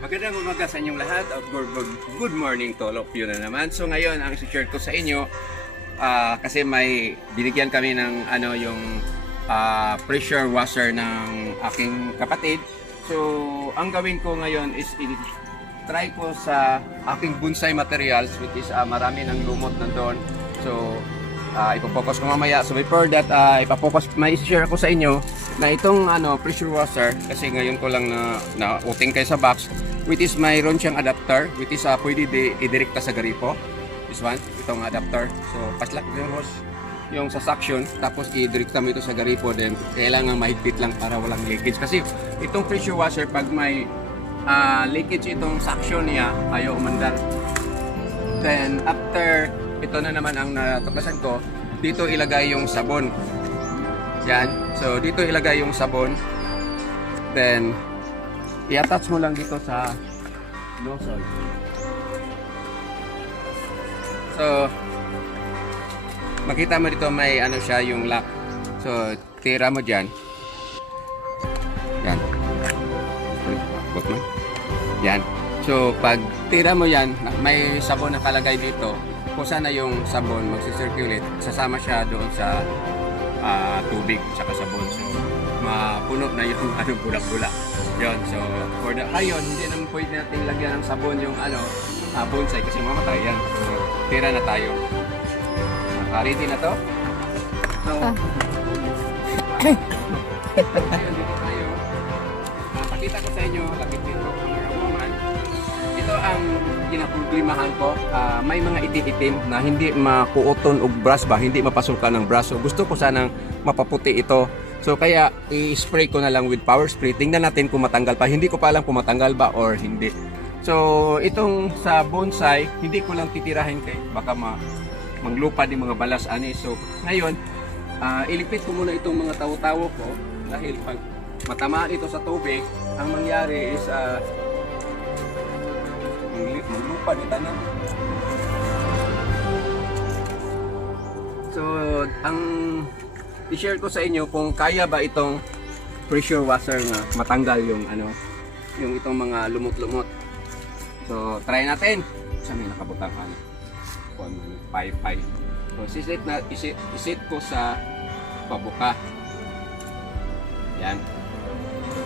Magandang umaga sa inyong lahat. Good morning to all of you na naman. So ngayon, ang share ko sa inyo, kasi may binigyan kami ng yung pressure washer ng aking kapatid. So ang gawin ko ngayon is try ko sa aking bonsai materials, which is marami ng lumot nandoon. So ipopokus ko mamaya. So before that, may share ko sa inyo na itong pressure washer, kasi ngayon ko lang na uting kayo sa box, which is mayroon siyang adapter, which is pwede idirekta sa garipo. This one, itong adapter. So paslak yung sa suction, tapos idirekta mo ito sa garipo, then kailangan mahigpit lang para walang leakage. Kasi itong pressure washer, pag may leakage itong suction niya, ayaw umandar. Then after, ito na naman ang natuklasan ko, dito ilagay yung sabon. Yan. So dito ilagay yung sabon. Then i-attach mo lang dito sa nozzle. So makita mo dito may siya yung lock. So tira mo diyan. Yan. Bot mo. Yan. So pag tira mo yan, may sabon na kalagay dito. Kung sana yung sabon magsi-circulate, sasama siya doon sa tubig tsaka sabon. So mapuno na yung bulak-bulak. Yun. So for the ngayon, hindi naman pwede natin lagyan ng sabon yung bonsai kasi mamatay yan. So tira na tayo. Ready na to? So ayun, dito tayo. Pakita ko sa inyo, lapit dito ang woman. Ito ang ginaproblemahan ko. May mga itim-itim na hindi makuoton og brush ba, hindi mapasukan ng brush. So gusto ko sanang mapaputi ito. So kaya i-spray ko na lang with power spray. Tingnan natin kung matanggal pa. Hindi ko pa alam kung matanggal ba or hindi. So itong sa bonsai, hindi ko lang titirahin kay baka manglupa din mga balas ani. So ngayon, ilipit ko muna itong mga tawo-tawo ko dahil pag matamaan ito sa tubig, ang mangyari is maglupa ni tanan. So ang i-share ko sa inyo kung kaya ba itong pressure washer na matanggal yung yung itong mga lumot-lumot. So try natin. Sa may nakabutang pay. So isit ko sa pabuka. Yan.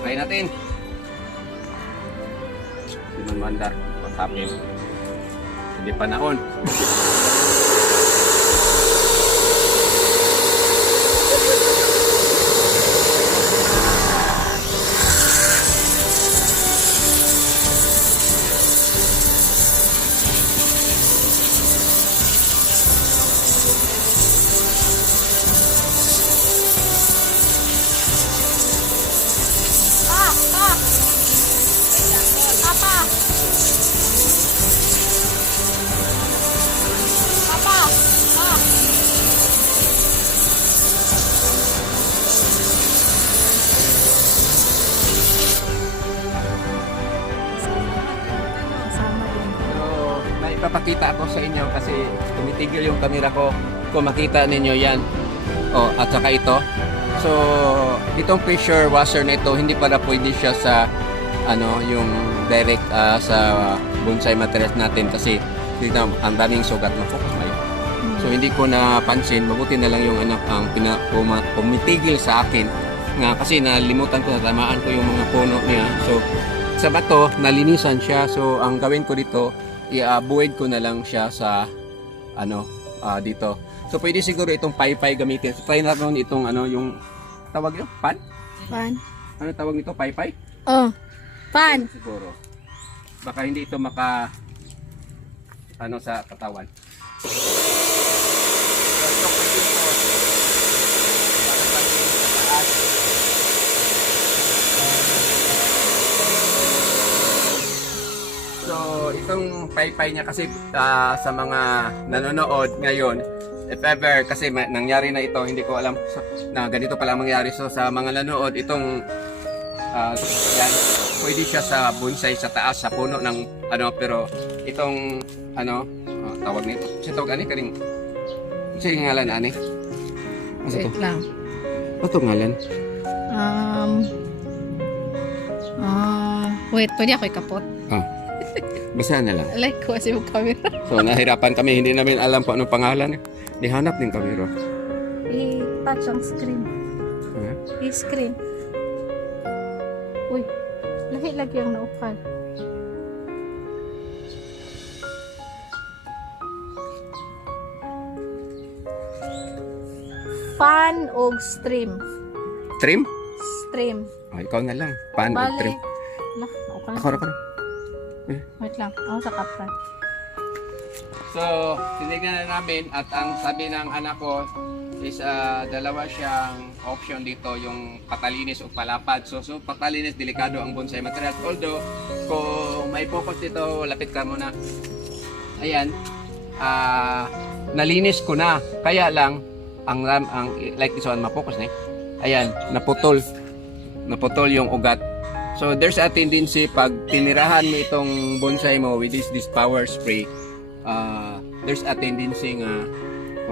Try natin. Di man mandar. Tapos hindi pa naon. Ipapakita ako sa inyo kasi tumitigil yung camera ko kung makita ninyo yan. At saka ito. So itong pressure washer na ito, hindi para pwede siya sa yung direct sa bonsai materials natin kasi ang daming sugat na focus na yun. So hindi ko napansin, mabuti na lang yung ang pumitigil sa akin nga kasi nalimutan ko, natamaan ko yung mga puno niya. So sa bato, nalinisan siya. So ang gawin ko dito, i-avoid ko na lang siya sa dito. So pwede siguro itong paypay gamitin. So try natin itong yung tawag yun? Pan? Pan. Ano tawag nito? Paypay? Oh. Pan. Siguro. Baka hindi ito maka sa katawan. So pwede ito para sa taas. So, itong paypay niya kasi sa mga nanonood ngayon, if ever, kasi nangyari na ito, hindi ko alam na ganito pala mangyari. So, sa mga nanonood, itong yan, pwede siya sa bonsai, sa taas, sa puno ng pero itong tawag nito. Kasi tawag ani kaning kasi ngalan ani. Wait lang. Ano ngalan? Wait, pwede ako ikapot? Oh. Basta na lang. Like ko kasi yung camera. So, nahirapan kami. Hindi namin alam kung anong pangalan. Nihanap din kami, ro. I-touch ang screen. Huh? I-screen. Uy, lagi ang naukal. Fan og stream. Trim? Stream. Oh, ikaw na lang. Pan o Bale. trim? Lah, naukal. Ako. Wait lang. Ako sa kapra. So, tinignan na namin at ang sabi ng anak ko is dalawa siyang option dito, yung patalinis o palapad. So patalinis, delikado ang bonsai materials. Although, kung may focus dito, lapit ka muna. Ayan, nalinis ko na. Kaya lang, ang like this one, mapokus na ayan, naputol yung ugat. So there's a tendency pag tinirahan mo itong bonsai mo with this power spray, there's a tendency nga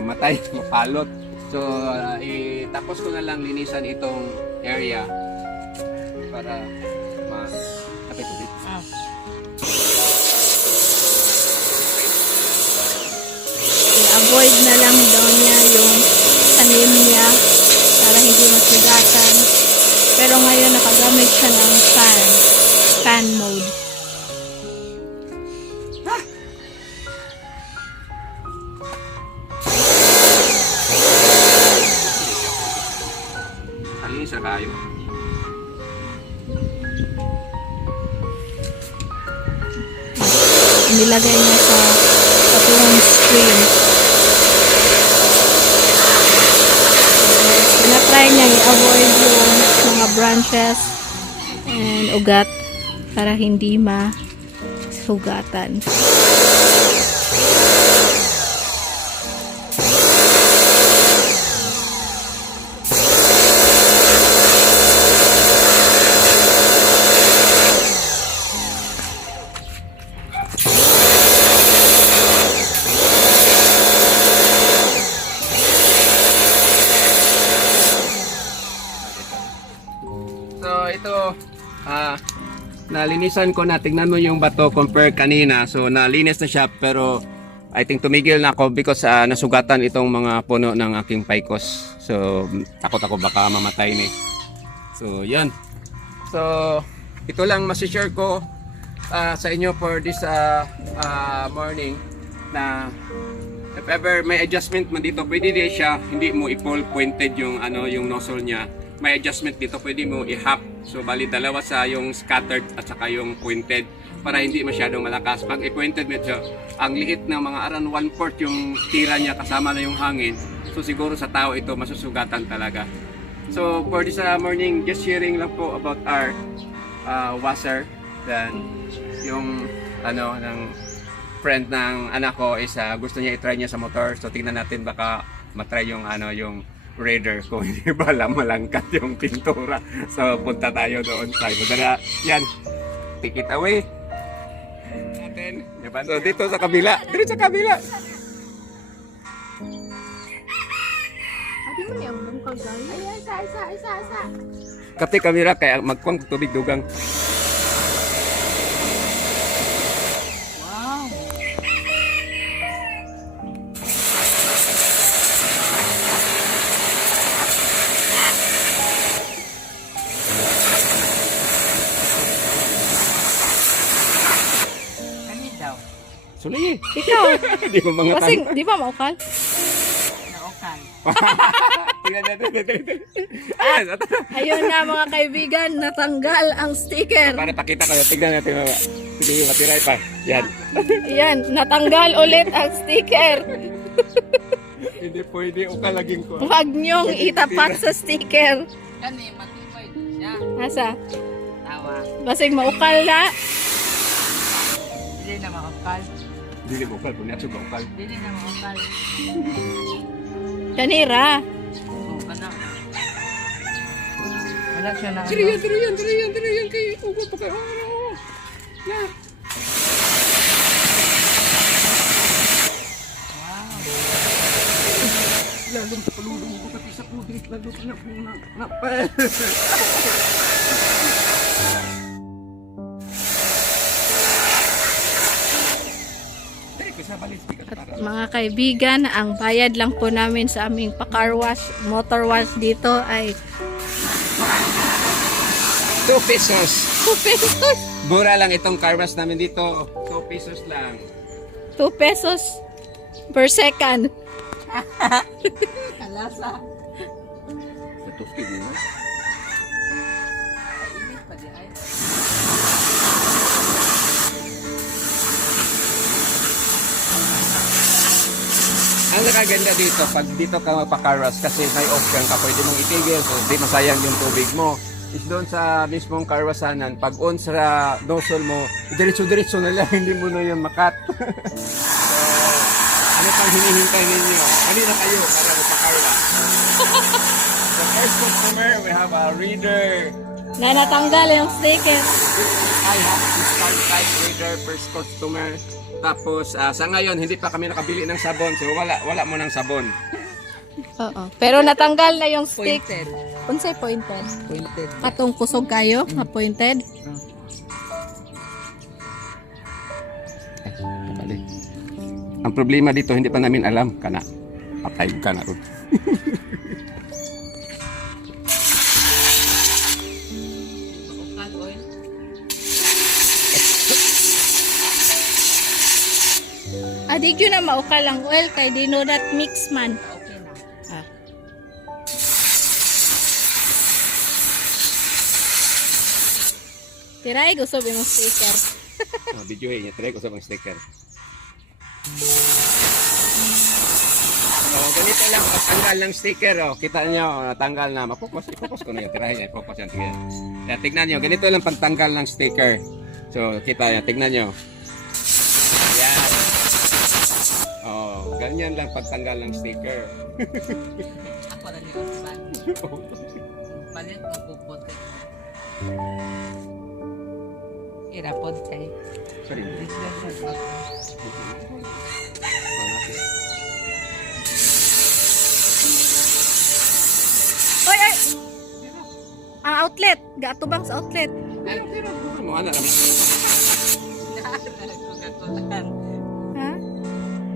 mamatay, mapalot. So tapos ko na lang linisan itong area para kapit ulit. I-avoid na lang daw niya yung tanim niya para hindi masugatan. Pero ngayon nakagamit siya ng fan mode. Alinis na kayo. Inilagay niya sa patungong screen. Tinatry niya i-avoid yung mga branches and ugat para hindi masugatan. So ito, nalinisan ko na. Tingnan mo yung bato compare kanina. So nalinis na siya pero I think tumigil na ako because nasugatan itong mga puno ng aking paikos. So takot ako baka mamatay ni. So yan. So ito lang masishare ko sa inyo for this morning na if ever may adjustment man dito, pwede din siya, hindi mo i-pull pointed yung yung nozzle niya. May adjustment dito, pwede mo i-half. So bali dalawa sa yung scattered at saka yung pointed para hindi masyadong malakas. Pag i-pointed medyo ang liit ng mga around 1/4 yung tira niya kasama na yung hangin. So siguro sa tao ito masusugatan talaga. So for this morning, just sharing lang po about our washer. Then yung ng friend ng anak ko is gusto niya i-try niya sa motor. So tingnan natin baka matry yung yung Raider kung hindi ba malangkat yung pintura. So punta tayo doon sa Magana. Yan. Take it away. Natin. So dito sa kabila. Dito sa kabila. Adi mo niya ang bungkal guys. Ay, isa. Kapte kamera kaya magkuang tubig dugang. Wow. Suli. Ikaw. Di mo mga Kasing, di ba maukal? Tingnan natin. Ayun na mga kaibigan, natanggal ang sticker. Para pakita ko. Tignan natin mga. Sige yung matiray pa. Yan. Yan, natanggal ulit ang sticker. Hindi pwede ukalagin ko. Huwag niyong itapat sa sticker. Kani, matibay siya. Asa? Tawa. Basig maukal na. Dili na maukal. Dili mo ukal. Punyat suga ukal. Dili na maukal. Kanira. Oo ka na. Wala siya na. Dili yan. Kay ugot pa kayo. Yan. Lalong palulong ko pati sa putik. Lalo ka na. mga kaibigan, ang bayad lang po namin sa aming pa-car wash, motor wash dito ay 2 pesos. 2 pesos. Mura lang itong car wash namin dito. 2 pesos lang. 2 pesos per second. Kalasa. Matufig mo. Ay, init pa di ay. Ang nakaganda dito, pag dito ka magpa-car wash kasi may option ka, pwede mong itigil, so di masayang yung tubig mo. Is doon sa mismong car washanan, pag on sa nozzle mo, diretso-diretso na lang, hindi mo na yun makat. So, ano pang hinihintay ninyo? Kanina kayo para magpa-car wash. The first customer, we have a reader. Na natanggal yung sticker. I have to start type reader first customer. Tapos sa ngayon hindi pa kami nakabili ng sabon, so wala mo ng sabon. Oo. Pero natanggal na yung stick. Pointed. Unsay pointed? Pointed. Atong kusog kayo, na pointed. Bali. Ang problema dito hindi pa namin alam kana. Patay ka na ron. Ukal oil. Adig yun na maukal ang oil kay di know that mix man. Okay na. Ah. Tiray, gusto yung sticker. Video niya try ko sa mga sticker. Oh, ganito lang tanggal ng sticker oh. Kita niyo natanggal na. Mapokus ko na yan. Tirahin yan. Focus yan. Tingnan. Yan, tignan niyo. Ganito lang pagtanggal ng sticker. So, kita yan. Tignan niyo. Yan. Oh, ganyan lang pagtanggal ng sticker. Ako lang yung usan. Palit mo puputi. Irapod kay. Sorry. Biglang nagpag. Oy, ay! Ang outlet. Gatubang sa outlet. Pero, mo ana kami. Gatulan. Ha?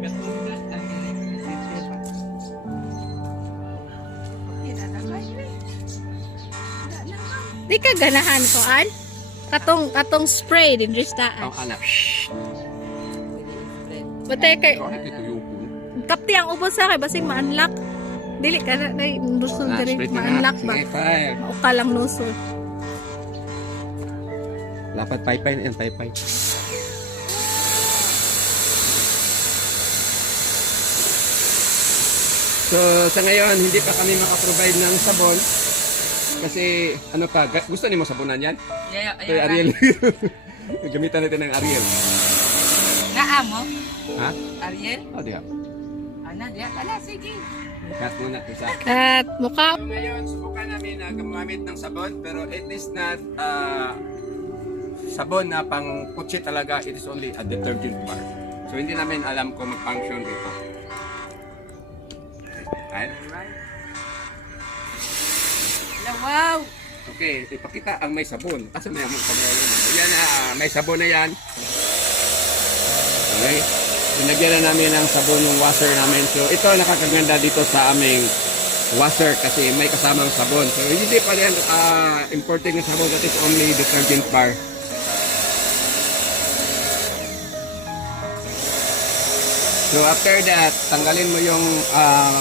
Gatulan ang electricity pa. Okay na naman. Di ka ganahan ko, an? Katong spray din ristaan. Ang anak. Batay kay Oh, ito yung ko. kapti ang ubos sa kay basing ma-unlock. Dili ka na dai nusol diri split na ma-unlock nga. ba? Sige, fire. Ukal lang nusol. Dapat paypay na yan, paypay. So, sa ngayon, hindi pa kami makaprovide ng sabon. Kasi, ano pa, gusto niyo mo sabunan yan? Yeah, Ito yung Ariel. Gamitan natin ng Ariel. Naa mo? Ha? Ariel? Oh, di ba? Ana, diya ka na, sige. Cut muna ito sa... At mukha So, ngayon, subukan namin na gumamit ng sabon. Pero it is not sabon na pang kutsi talaga. It is only a detergent bar. So, hindi namin alam kung mag-function dito. Right? Wow! Okay, ipakita ang may sabon. Kasi may among kamera yun. Yan na, may sabon na yan. Okay. Dinagyan na namin ng sabon yung washer namin. So ito nakakaganda dito sa aming washer kasi may kasamang sabon. So hindi pa yan imported na sabon. That is only detergent bar. So after that, tanggalin mo yung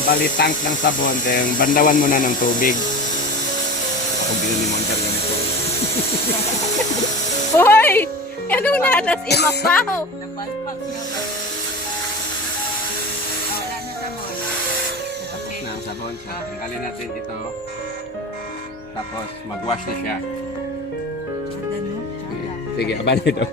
bali tank ng sabon. Then bandawan mo na ng tubig. Ako binili mo ang ganito. Hoy! Anong natas imapaw? Napalpak niya ba? Wala na sa mo. Okay. Na ang sabon. So, tanggalin natin ito. Tapos, mag-wash na siya. Ano? Sige, abang ito.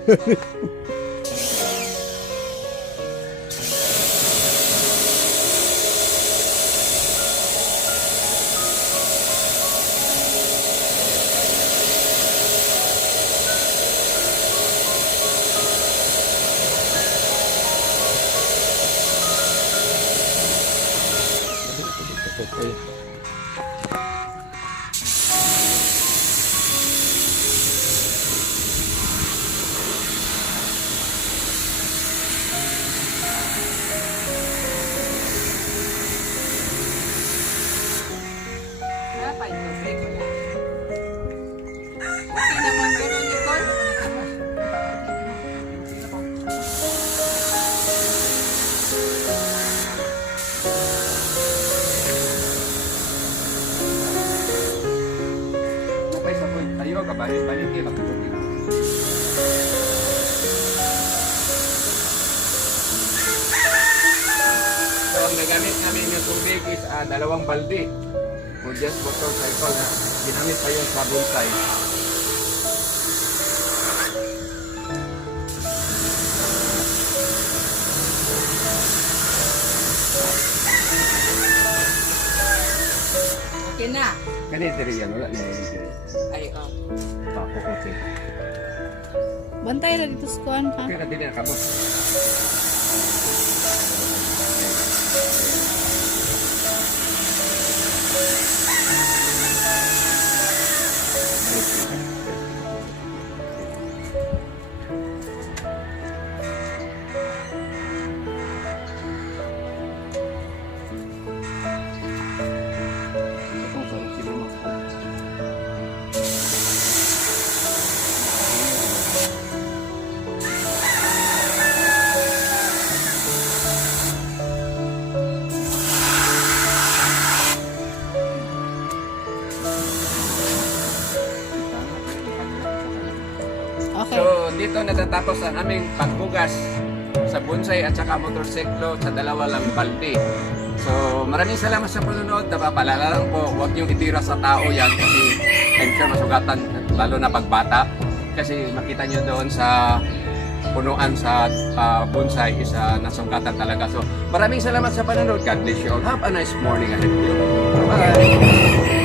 take is 2 balde. For just motorcycle na ginamit pa yun sa bonsai. Okay na. Kani diri yan, wala na yun diri. Ay, oh. Papukuti. Bantay lang dito sa kuhan ha. Okay na dili na kamo. Okay. So, dito natatapos ang aming pagbugas sa bonsai at saka motorsiklo sa 2 lang balde. So, maraming salamat sa panonood. Napapaalala lang po, huwag niyong itira sa tao yan kasi I'm sure masugatan, lalo na pagbata. Kasi makita niyo doon sa punuan sa bonsai is nasugatan talaga. So, maraming salamat sa panonood. God bless you all. Have a nice morning ahead of you. Bye!